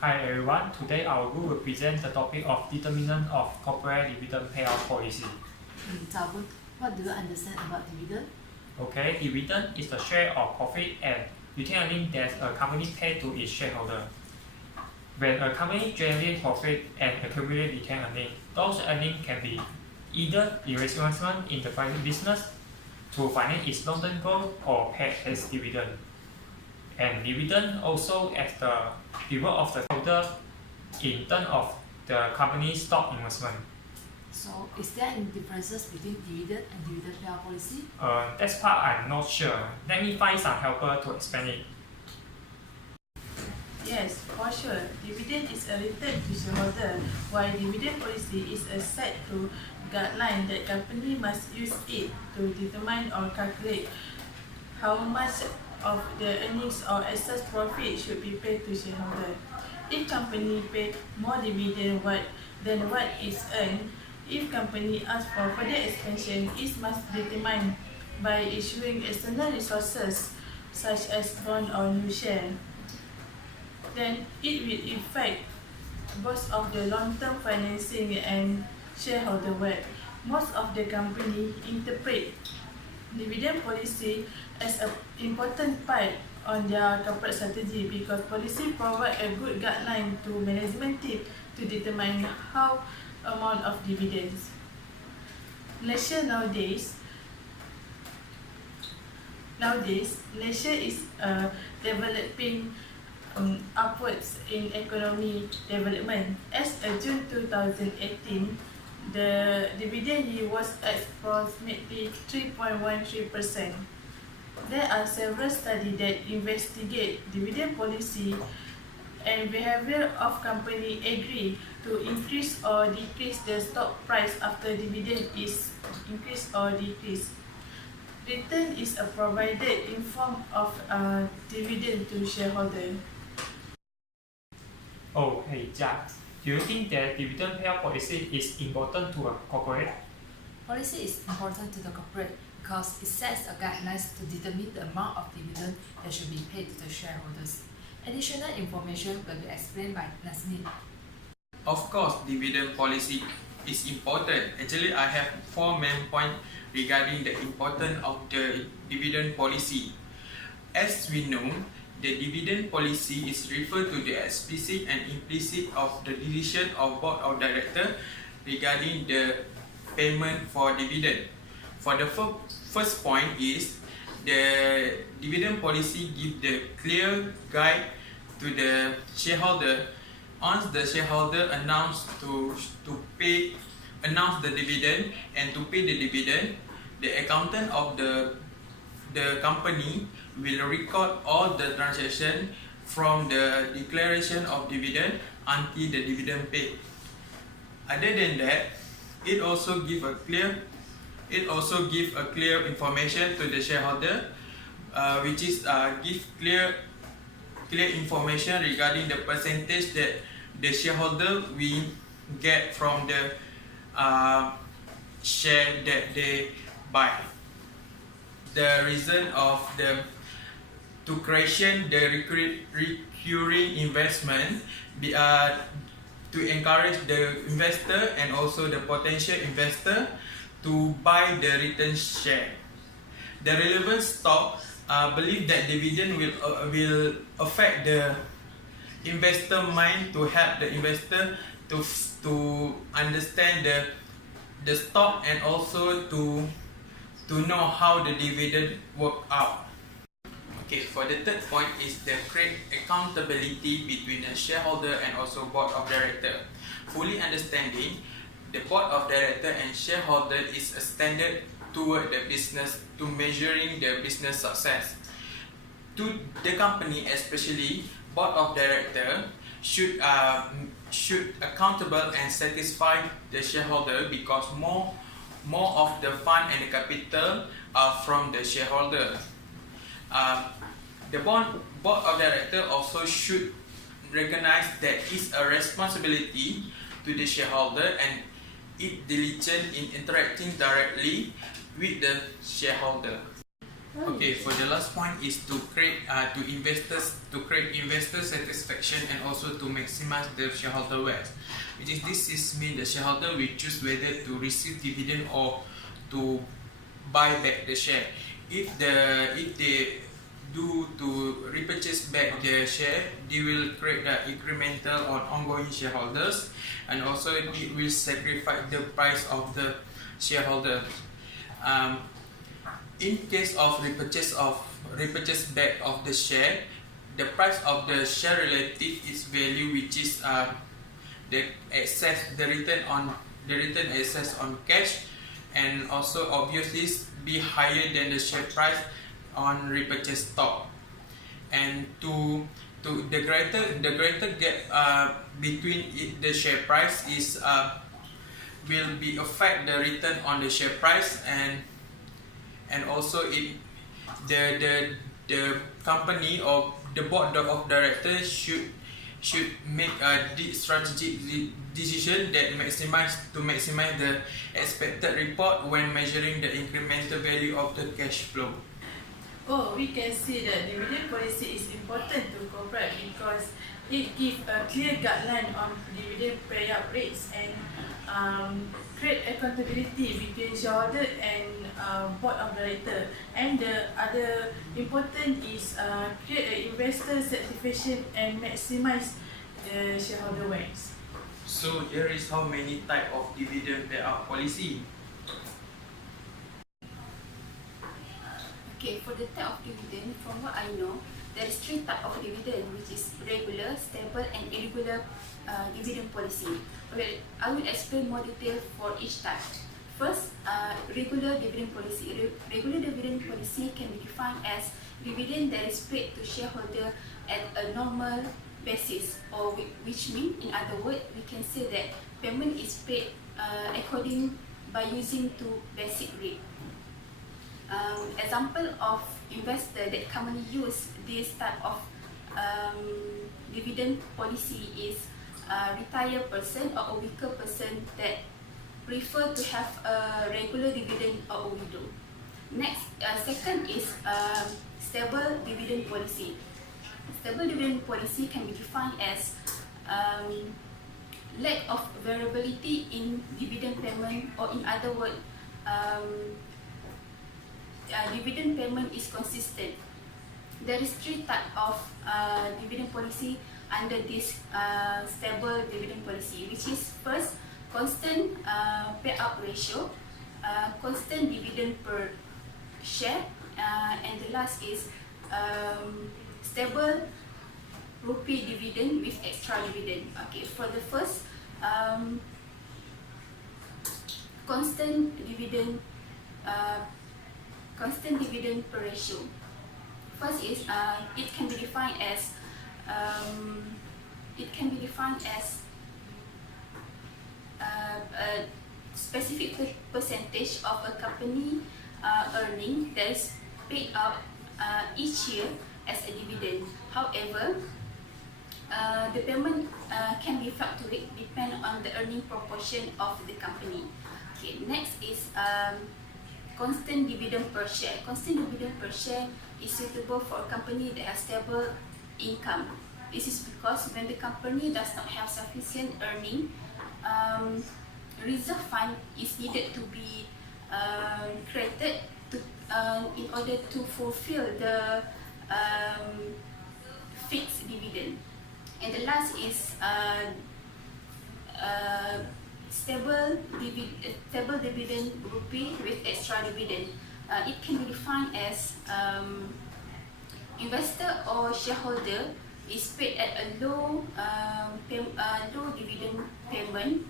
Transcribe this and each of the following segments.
Hi everyone, today our group will present the topic of determinant of corporate dividend payout policy. Tabun, what do you understand about dividend? Okay, dividend is the share of profit and retained earnings that a company pays to its shareholder. When a company generates profit and accumulates retained earnings, those earnings can be either investment in the private business to finance its long-term goal or paid as dividend. And dividend also as the reward of the holder in terms of the company's stock investment. So, is there any differences between dividend and dividend payout policy? That part I'm not sure. Let me find some helper to explain it. Yes, for sure. Dividend is a return to shareholder, while dividend policy is a set to guideline that company must use it to determine or calculate how much of the earnings or excess profit should be paid to shareholder. If company pay more dividend than what is earned, if company asks for further expansion, it must determine by issuing external resources such as bond or new share. Then it will affect both of the long-term financing and shareholder wealth. Most of the company interpret dividend policy as an important part on their corporate strategy because policy provide a good guideline to management team to determine how amount of dividends. Malaysia nowadays, Malaysia is developing upwards in economy development. As of June 2018, the dividend yield was approximately 3.13%. There are several studies that investigate dividend policy and behavior of company agree to increase or decrease the stock price after dividend is increased or decreased. Return is provided in form of dividend to shareholder. Oh, hey Jack, do you think that dividend payout policy is important to a corporate? Policy is important to the corporate because it sets a guidelines to determine the amount of dividend that should be paid to the shareholders. Additional information will be explained by Nasmin. Of course, dividend policy is important. Actually, I have 4 main points regarding the importance of the dividend policy. As we know, the dividend policy is referred to the explicit and implicit of the decision of board of directors regarding the payment for dividend. For the first point is the dividend policy gives the clear guide to the shareholder. Once the shareholder announce the dividend and to pay the dividend, the accountant of the company will record all the transaction from the declaration of dividend until the dividend paid. Other than that, it also give a clear information to the shareholder, which is give clear information regarding the percentage that the shareholder will get from the share that they buy. The reason of to creation the recurring investment to encourage the investor and also the potential investor to buy the return share. The relevant stock believe that dividend will affect the investor mind to help the investor to understand the stock and also to know how the dividend work out. Okay, for the third point is the create accountability between the shareholder and also board of director. Fully understanding the board of director and shareholder is a standard toward the business to measuring the business success. To the company, especially board of director should accountable and satisfy the shareholder because more of the fund and the capital are from the shareholder. The board of director also should recognize that it's a responsibility to the shareholder and it diligent in interacting directly with the shareholder. Okay, for the last point is to create create investor satisfaction and also to maximize the shareholder wealth. Which is this is mean the shareholder will choose whether to receive dividend or to buy back the share. If they do to repurchase back their share, they will create the incremental or ongoing shareholders, and also it will sacrifice the price of the shareholder. In case of repurchase back of the share, the price of the share relative its value, which is the return excess on cash, and also obviously be higher than the share price on repurchase stock. And to the greater gap between the share price is will be affect the return on the share price, and also the company or the board of directors should make a strategic decision that maximize the expected report when measuring the incremental value of the cash flow. Oh, we can see that dividend policy is important to corporate because it gives a clear guideline on dividend payout rates and create accountability between shareholder and board of director. And the other important is create an investor satisfaction and maximize the shareholder wealth. So there is how many type of dividend payout policy? Okay, for the type of dividend, from what I know, there is 3 types of dividend, which is regular, stable, and irregular dividend policy. Okay, I will explain more detail for each type. First, regular dividend policy. Regular dividend policy can be defined as dividend that is paid to shareholder at a normal basis, or which means, in other words, we can say that payment is paid according by using two basic rate. Example of investor that commonly use this type of dividend policy is a retired person or a weaker person that prefer to have a regular dividend or a widow. Next, second is stable dividend policy. Stable dividend policy can be defined as lack of variability in dividend payment, or in other words, dividend payment is consistent. There is 3 types of dividend policy under this stable dividend policy, which is first, constant payout ratio, constant dividend per share, and the last is stable rupee dividend with extra dividend. Okay, for the first, constant dividend per ratio. First is it can be defined as a specific percentage of a company earning that is paid out each year as a dividend. However, the payment can be fluctuate depending on the earning proportion of the company. Okay, next is constant dividend per share. Constant dividend per share is suitable for a company that has stable income. This is because when the company does not have sufficient earning, reserve fund is needed to be created in order to fulfill the fixed dividend. And the last is stable dividend rupee with extra dividend. It can be defined as investor or shareholder is paid at a low dividend payment,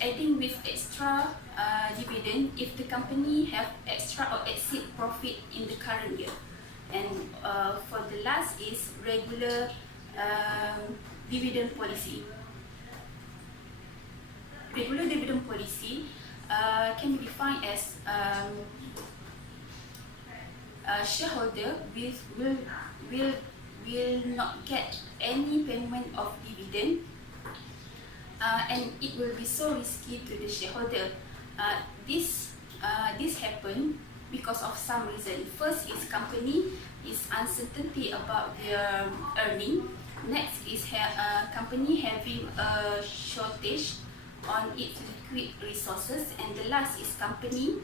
adding with extra dividend if the company have extra or exceed profit in the current year. And for the last is regular dividend policy. Regular dividend policy can be defined as a shareholder will not get any payment of dividend, and it will be so risky to the shareholder. This happen because of some reason. First is company is uncertainty about their earning. Next is company having a shortage on its liquid resources, and the last is company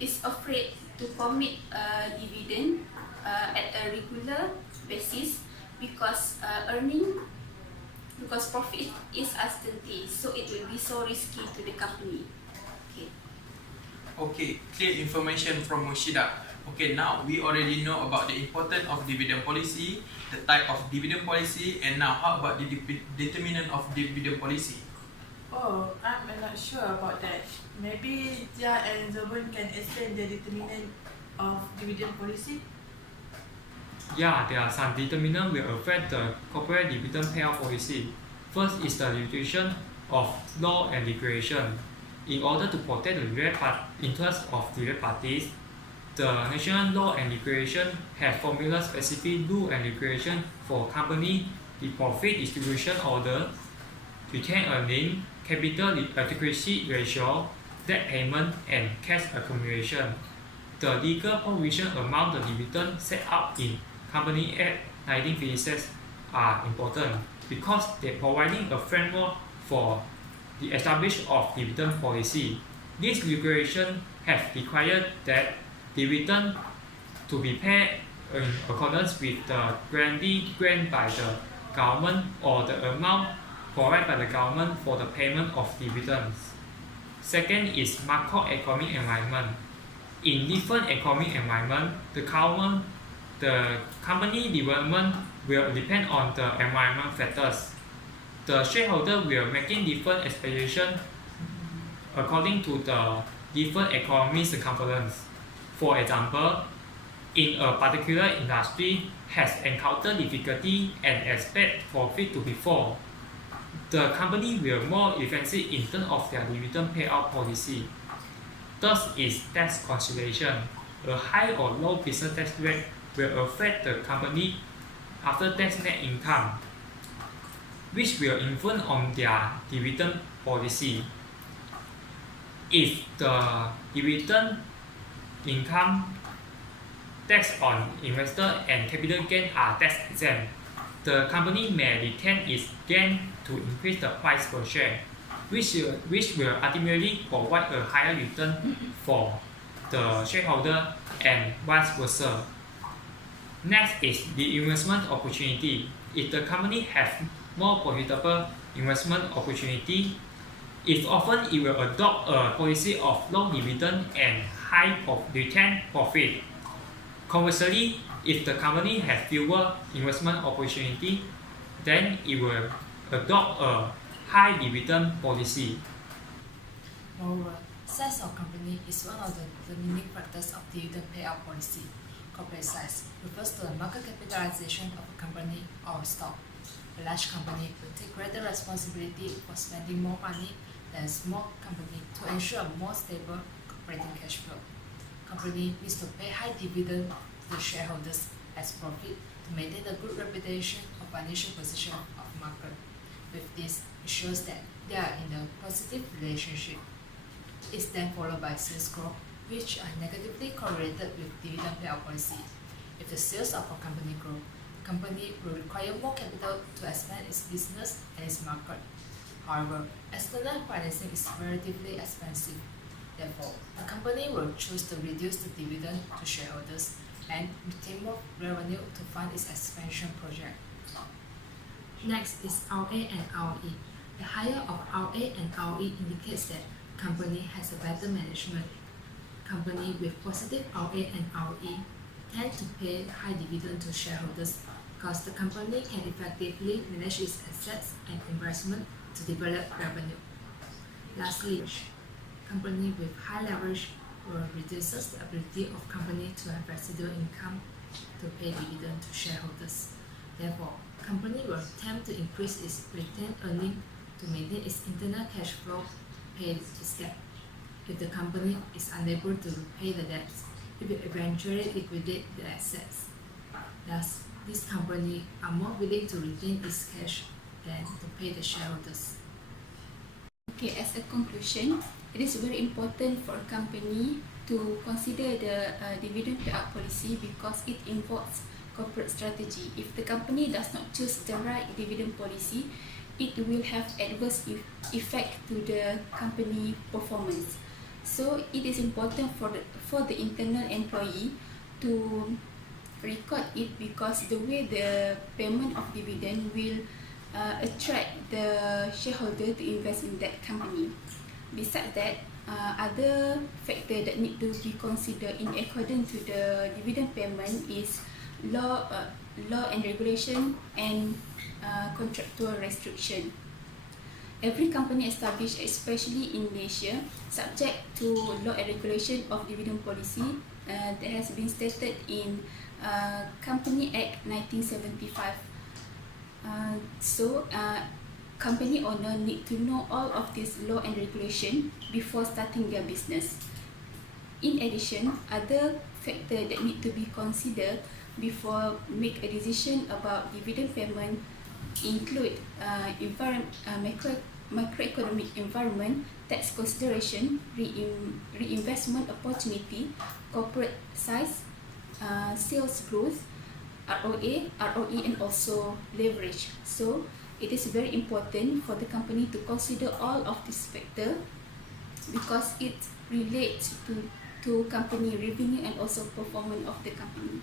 is afraid to commit a dividend at a regular basis because because profit is uncertainty, so it will be so risky to the company. Okay. Okay, clear information from Mushida. Okay, now we already know about the importance of dividend policy, the type of dividend policy, and now how about the determinant of dividend policy? Oh, I'm not sure about that. Maybe Jia and Zobun can explain the determinant of dividend policy. Yeah, there are some determinants will affect the corporate dividend payout policy. First is the limitation of law and regulation. In order to protect the interests of related parties, the national law and regulation have formula-specific rule and regulation for company, the profit distribution order, retained earning, capital adequacy ratio, debt payment, and cash accumulation. The legal provision among the dividend set up in Company Act 1956 are important because they providing a framework for the establishment of dividend policy. This regulation have required that dividend to be paid in accordance with the grant by the government or the amount provided by the government for the payment of dividends. Second is macroeconomic environment. In different economic environment, the company development will depend on the environment factors. The shareholder will making different expectations according to the different economic circumstances. For example, in a particular industry has encountered difficulty and expect profit to be fall, the company will more offensive in terms of their dividend payout policy. Third is tax consideration. A high or low business tax rate will affect the company after-tax net income, which will influence on their dividend policy. If the dividend income tax on investor and capital gain are tax exempt, the company may retain its gain to increase the price per share, which will ultimately provide a higher return for the shareholder and vice versa. Next is the investment opportunity. If the company has more profitable investment opportunity, often it will adopt a policy of low dividend and high retained profit. Conversely, if the company has fewer investment opportunity, then it will adopt a high dividend policy. Moreover, size of company is one of the determining factors of dividend payout policy. Corporate size refers to the market capitalization of a company or stock. A large company will take greater responsibility for spending more money than a small company to ensure a more stable operating cash flow. Company needs to pay high dividend to the shareholders as profit to maintain the good reputation of financial position of market. With this, it shows that they are in a positive relationship. It's then followed by sales growth, which are negatively correlated with dividend payout policy. If the sales of a company grow, the company will require more capital to expand its business and its market. However, external financing is relatively expensive. Therefore, the company will choose to reduce the dividend to shareholders and retain more revenue to fund its expansion project. Next is ROA and ROE. The higher of ROA and ROE indicates that company has a better management. Company with positive ROA and ROE tend to pay high dividend to shareholders because the company can effectively manage its assets and investment to develop revenue. Lastly, company with high leverage will reduce the ability of company to have residual income to pay dividend to shareholders. Therefore, company will attempt to increase its retained earning to maintain its internal cash flow, pay its debt. If the company is unable to repay the debts, it will eventually liquidate the assets. Thus, these companies are more willing to retain its cash than to pay the shareholders. Okay, as a conclusion, it is very important for a company to consider the dividend payout policy because it involves corporate strategy. If the company does not choose the right dividend policy, it will have adverse effect to the company performance. So it is important for the internal employee to record it because the way the payment of dividend will attract the shareholder to invest in that company. Besides that, other factor that need to be considered in accordance to the dividend payment is law and regulation and contractual restriction. Every company established, especially in Malaysia, subject to law and regulation of dividend policy that has been stated in Company Act 1975. Company owner need to know all of this law and regulation before starting their business. In addition, other factors that need to be considered before make a decision about dividend payment include macroeconomic environment, tax consideration, reinvestment opportunity, corporate size, sales growth, ROE, and also leverage. So it is very important for the company to consider all of these factors because it relates to company revenue and also performance of the company.